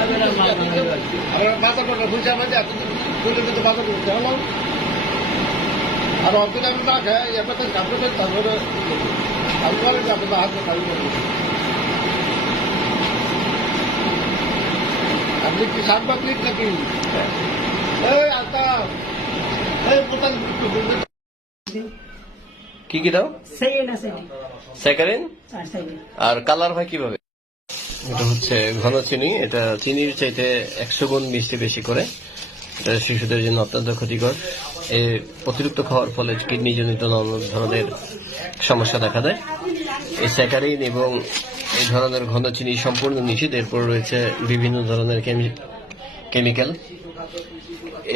আমরা বাজার করলে বুঝে আমাদের এত দুটো কিন্তু বাজার করতে হলো আর আমি না খাই একটা কাপড় করে তারপরে আমি বলেন আপনার হাতে আপনি কি সাংবাদিক নাকি এই আতা এই পোতাল কি কি দাও সেকেন্ড আর কালার হয় কীভাবে? এটা হচ্ছে ঘন চিনি। এটা চিনির চাইতে একশো গুণ মিষ্টি বেশি করে। শিশুদের জন্য অত্যন্ত ক্ষতিকর। এর অতিরিক্ত খাওয়ার ফলে কিডনি জনিত নানা ধরনের সমস্যা দেখা দেয়। এই স্যাকারিন এবং এই ধরনের ঘন চিনি সম্পূর্ণ নিষেধ এরপর রয়েছে বিভিন্ন ধরনের কেমিক্যাল।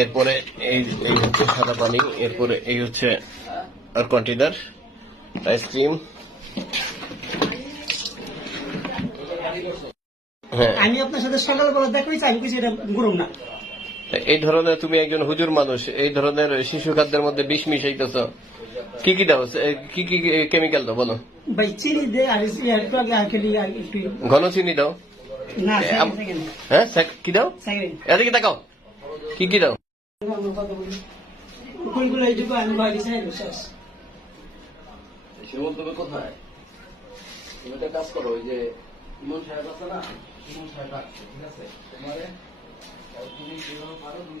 এরপরে এই এই হচ্ছে সাদা পানি। এরপরে এই হচ্ছে আর কন্টেনার আইসক্রিম। আমি আপনার সাথে সকালবেলা দেখা হয়েছে আমি কিছু এটা গরম না। এই ধরনের তুমি একজন হুজুর মানুষ এই ধরনের শিশু খাদ্যের মধ্যে বিষ মিশাইতেছ। কি কি দাও? কি কি কেমিক্যাল দাও? বলো। ভাই চিনি দে আর একটু আগে আর খেলি আর একটু ঘন চিনি দাও। না হ্যাঁ কি দাও? এদিকে তাকাও। কি কি দাও? কোনগুলো আমি কোথায়? তুমি একটা কাজ করো ওই যে ইমন সাহেব আছে না? ইমন সাহেব ঠিক আছে? তোমারে তুমি যেভাবে পারো তুমি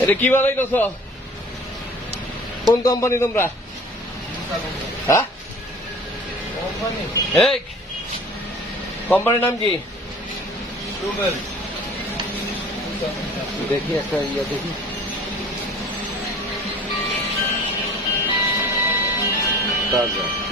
এটা কি বানাইতেছ? কোন কোম্পানি তোমরা? হ্যাঁ? এই, কোম্পানির নাম কি? দেখি একটা ইয়ে দেখি। তাজা।